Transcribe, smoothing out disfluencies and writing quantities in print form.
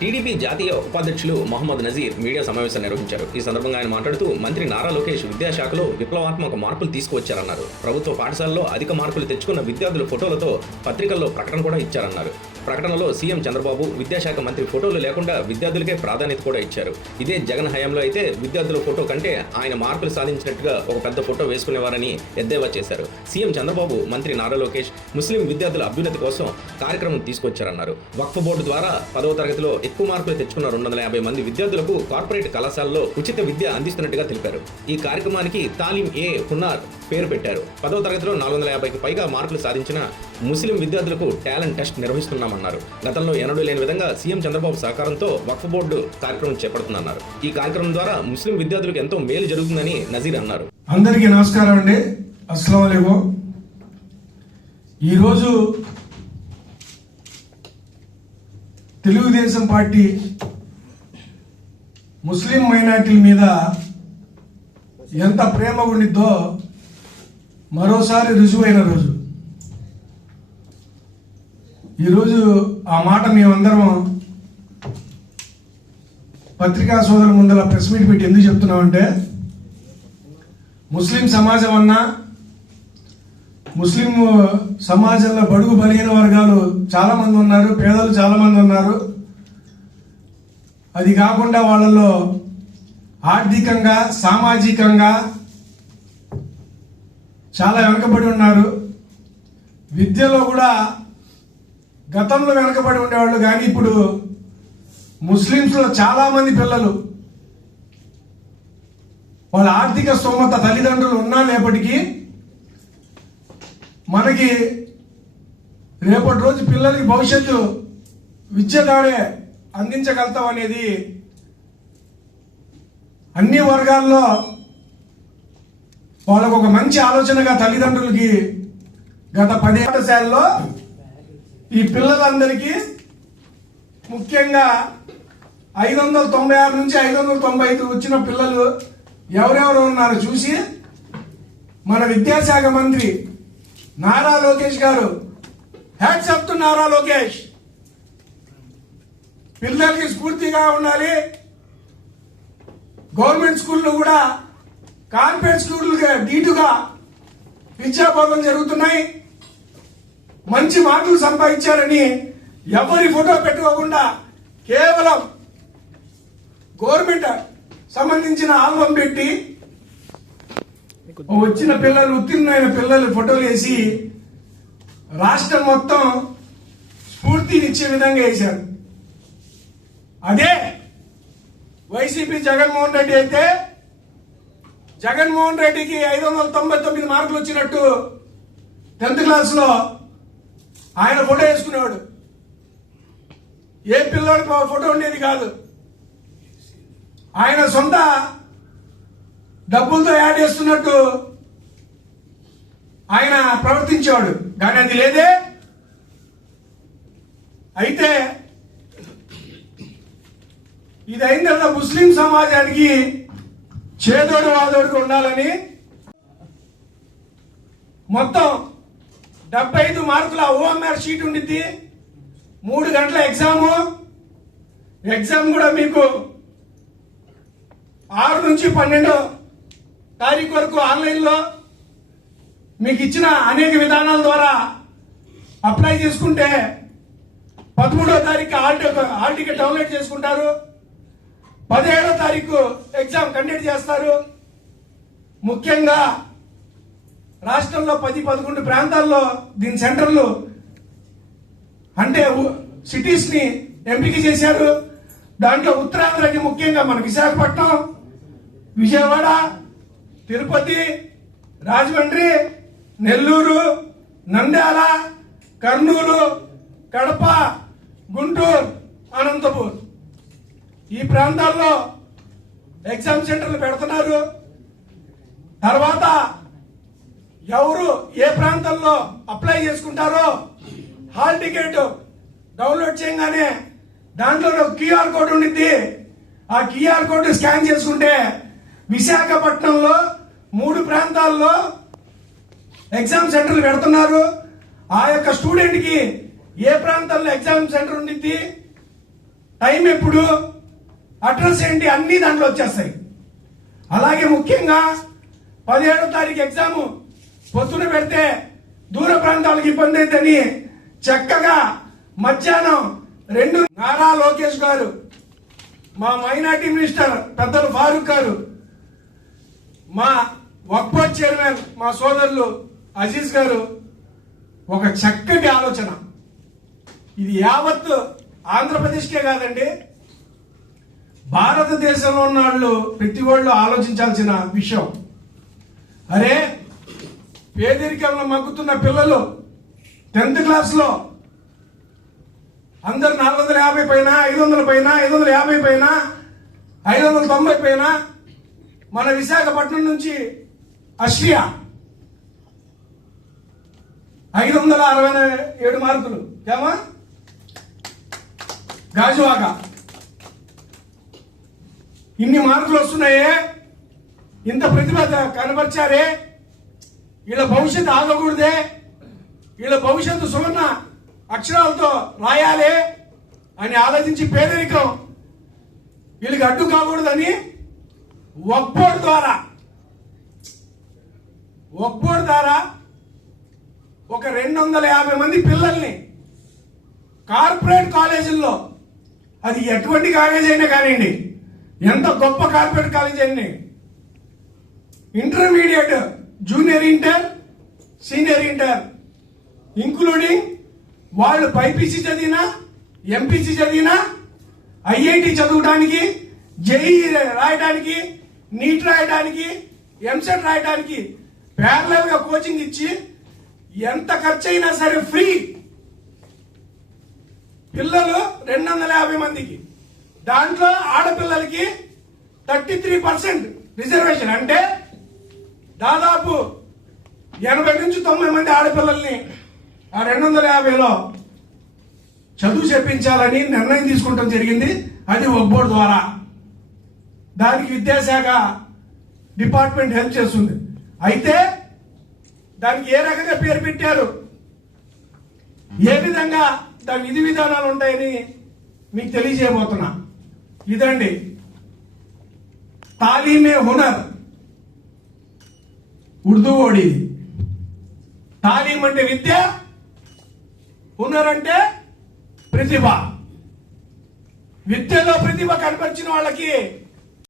TDP జాతీయ ఉపాధ్యక్షులు Mohammed Nazir media సమావేశం నిర్వహించారు. ఈ సందర్భంగా ఆయన మాట్లాడుతూ మంత్రి నారా లోకేష్ విద్యాశాఖలో విప్లవాత్మక మార్పులు తీసుకువచ్చారన్నారు. ప్రభుత్వ పాఠశాలలో అధిక మార్కులు తెచ్చుకున్న విద్యార్థుల ఫోటోలతో పత్రికల్లో ప్రకటన కూడా ఇచ్చారన్నారు. ప్రకటనలో సీఎం చంద్రబాబు విద్యాశాఖ మంత్రి ఫోటోలు లేకుండా విద్యార్థులకే ప్రాధాన్యత కూడా ఇచ్చారు. ఇదే జగన్ హయాంలో అయితే విద్యార్థుల ఫోటో కంటే ఆయన మార్కులు సాధించినట్టుగా ఒక పెద్ద ఫోటో వేసుకునేవారని ఎద్దేవా చేశారు. సీఎం చంద్రబాబు మంత్రి నారా లోకేష్ ముస్లిం విద్యార్థుల అభ్యున్నతి కోసం కార్యక్రమం తీసుకొచ్చారన్నారు. వక్ఫ్ బోర్డు ద్వారా 10వ తరగతిలో ఎక్కువ మార్కులు తెచ్చుకున్న 250 మంది విద్యార్థులకు కార్పొరేట్ కళాశాలలో ఉచిత విద్య అందిస్తున్నట్టుగా తెలిపారు. ఈ కార్యక్రమానికి తాలీం-ఏ-హున్నార్ పేరు పెట్టారు. 10వ తరగతిలో 450కి పైగా మార్కులు సాధించిన ముస్లిం విద్యార్థులకు టాలెంట్ టెస్ట్ నిర్వహిస్తున్నామన్నారు. గతంలో ఎన్నడూ లేని విధంగా సీఎం చంద్రబాబు సహకారంతో వక్ఫ్ బోర్డు కార్యక్రమం చేపడుతుందన్నారు. ఈ కార్యక్రమం ద్వారా ముస్లిం విద్యార్థులకు ఎంతో మేలు జరుగుతుందని నజీర్ అన్నారు. అందరికీ నమస్కారం అండి. అస్సలాము అలైకుం. ఈరోజు తెలుగుదేశం పార్టీ ముస్లిం మైనార్టీల మీద ఎంత ప్రేమ ఉండిద్దో మరోసారి రుజువైన రోజు. ఈరోజు ఆ మాట మేమందరం పత్రికా సోదరుల ముందర ప్రెస్ మీట్ పెట్టి ఎందుకు చెప్తున్నామంటే, ముస్లిం సమాజం అన్నా, ముస్లిం సమాజంలో బడుగు బలహీన వర్గాలు చాలా మంది ఉన్నారు, పేదలు చాలా మంది ఉన్నారు. అది కాకుండా వాళ్ళలో ఆర్థికంగా సామాజికంగా చాలా వెనుకబడి ఉన్నారు. విద్యలో కూడా గతంలో వెనుకబడి ఉండేవాళ్ళు, కానీ ఇప్పుడు ముస్లింస్లో చాలా మంది పిల్లలు వాళ్ళ ఆర్థిక స్తోమత తల్లిదండ్రులు ఉన్నా లేపటికీ మనకి రేపటి రోజు పిల్లలకి భవిష్యత్తు విద్య ద్వారే అందించగలుగుతాం అనేది అన్ని వర్గాల్లో వాళ్ళకు ఒక మంచి ఆలోచనగా తల్లిదండ్రులకి గత 10 పాఠశాలలో ఈ పిల్లలందరికీ ముఖ్యంగా 596 నుంచి 595 వచ్చిన పిల్లలు ఎవరెవరు ఉన్నారో చూసి మన విద్యాశాఖ మంత్రి నారా లోకేష్ గారు, hats off to Nara Lokesh, పిల్లలకి స్ఫూర్తిగా ఉండాలి. గవర్నమెంట్ స్కూళ్ళు కూడా కార్పొరేట్ స్కూళ్ళకి ధీటుగా విద్యాబోధన జరుగుతున్నాయి. మంచి మార్కులు సంపాదించారని ఎవరి ఫోటో పెట్టుకోకుండా కేవలం గవర్నమెంట్ సంబంధించిన ఆల్బం పెట్టి వచ్చిన పిల్లలు, ఉత్తీర్ణమైన పిల్లలు ఫోటోలు వేసి రాష్ట్రం మొత్తం స్ఫూర్తినిచ్చే విధంగా వేశారు. అదే వైసీపీ జగన్మోహన్ రెడ్డి అయితే జగన్మోహన్ రెడ్డికి 599 మార్కులు వచ్చినట్టు 10th క్లాస్లో ఆయన ఫోటో వేసుకునేవాడు. ఏ పిల్లోడికి ఫోటో ఉండేది కాదు. ఆయన సొంత డబ్బులతో యాడ్ చేస్తున్నట్టు ఆయన ప్రవర్తించేవాడు, కానీ అది లేదే. అయితే ఇది అయిన తర్వాత ముస్లిం సమాజానికి చేదోడు వాదోడుగా ఉండాలని మొత్తం 75 మార్కుల ఓఎంఆర్ షీట్ ఉండిద్ది. 3 గంటల ఎగ్జామ్ కూడా మీకు 6 నుంచి 12వ తారీఖు వరకు ఆన్లైన్లో మీకు ఇచ్చిన అనేక విధానాల ద్వారా అప్లై చేసుకుంటే 13వ తారీఖు హాల్ టికెట్ డౌన్లోడ్ చేసుకుంటారు. 17వ తారీఖు ఎగ్జామ్ కండక్ట్ చేస్తారు. ముఖ్యంగా రాష్ట్రంలో 10-11 ప్రాంతాల్లో దీని సెంటర్లు అంటే సిటీస్ ని ఎంపిక చేశారు. దాంట్లో ఉత్తరాంధ్రకి ముఖ్యంగా మన విశాఖపట్నం, విజయవాడ, తిరుపతి, రాజమండ్రి, నెల్లూరు, నంద్యాల, కర్నూలు, కడప, గుంటూరు, అనంతపూర్ ఈ ప్రాంతాల్లో ఎగ్జామ్ సెంటర్లు పెడుతున్నారు. తర్వాత ఎవరు ఏ ప్రాంతంలో అప్లై చేసుకుంటారో హాల్ టికెట్ డౌన్లోడ్ చేయగానే దాంట్లో క్యూఆర్ కోడ్ ఉండిద్ది. ఆ క్యూఆర్ కోడ్ స్కాన్ చేసుకుంటే విశాఖపట్నంలో 3 ప్రాంతాల్లో ఎగ్జామ్ సెంటర్లు పెడుతున్నారు. ఆ యొక్క స్టూడెంట్ కి ఏ ప్రాంతంలో ఎగ్జామ్ సెంటర్ ఉండిద్ది, టైం ఎప్పుడు, అడ్రస్ ఏంటి, అన్ని దాంట్లో వచ్చేస్తాయి. అలాగే ముఖ్యంగా 17వ తారీఖు ఎగ్జామ్ పొద్దున పెడితే దూర ప్రాంతాలకు ఇబ్బంది అవుతుందని చక్కగా మధ్యాహ్నం 2 నారా లోకేష్ గారు, మా మైనార్టీ మినిస్టర్ పెద్దలు ఫారూక్ గారు, మా వక్ఫ్ బోర్డ్ చైర్మన్ మా సోదరులు అజీజ్ గారు ఒక చక్కటి ఆలోచన. ఇది యావత్ ఆంధ్రప్రదేశ్కే కాదండి, భారతదేశంలో ఉన్న వాళ్ళు ప్రతి వాళ్ళు ఆలోచించాల్సిన విషయం. అరే, పేదరికంలో మగ్గుతున్న పిల్లలు 10th క్లాస్లో అందరు 450 పైన, 500 పైన, 550 పైన, 590 పైన. మన విశాఖపట్నం నుంచి అశ్రియా 567 మార్కులు, ఏమా గాజువాక ఇన్ని మార్కులు వస్తున్నాయే, ఇంత ప్రతిభ కనబరిచారే, వీళ్ళ భవిష్యత్తు ఆగకూడదే, వీళ్ళ భవిష్యత్తు సువర్ణ అక్షరాలతో రాయాలి అని ఆలోచించి పేదరికం వీళ్ళకి అడ్డు కాకూడదని వక్ఫ్ బోర్డ్ ద్వారా ఒక 250 మంది పిల్లల్ని కార్పొరేట్ కాలేజీల్లో, అది ఎటువంటి కాలేజ్ అయినా కానివ్వండి, ఎంత గొప్ప కార్పొరేట్ కాలేజ్ అయినా, intermediate, junior inter, senior inter including వాళ్ళు బైపీసీ చదివినా, ఎంపీసీ చదివినా, ఐఐటి చదవడానికి, జేఈ రాయడానికి, నీట్ రాయడానికి, ఎంసెట్ రాయడానికి ప్యారలల్ గా కోచింగ్ ఇచ్చి ఎంత ఖర్చు అయినా సరే ఫ్రీ. పిల్లలు 250 మందికి, దాంట్లో ఆడపిల్లలకి 33% రిజర్వేషన్. అంటే దాదాపు 80 నుంచి 90 మంది ఆడపిల్లల్ని ఆ 250లో చదువు చెప్పించాలని నిర్ణయం తీసుకుంటాం జరిగింది. అది వక్ఫ్ బోర్డ్ ద్వారా. దానికి విద్యాశాఖ డిపార్ట్మెంట్ హెల్ప్ చేస్తుంది. అయితే దానికి ఏ రకంగా పేరు పెట్టారు, ఏ విధంగా దాని విధి విధానాలు ఉంటాయని మీకు తెలియజేయబోతున్నా. ఇదండి తాలీమే హునర్, ఉర్దూ ఓడి. తాలీం అంటే విద్య, హునర్ అంటే ప్రతిభ. విద్యలో ప్రతిభ కనపరిచిన వాళ్ళకి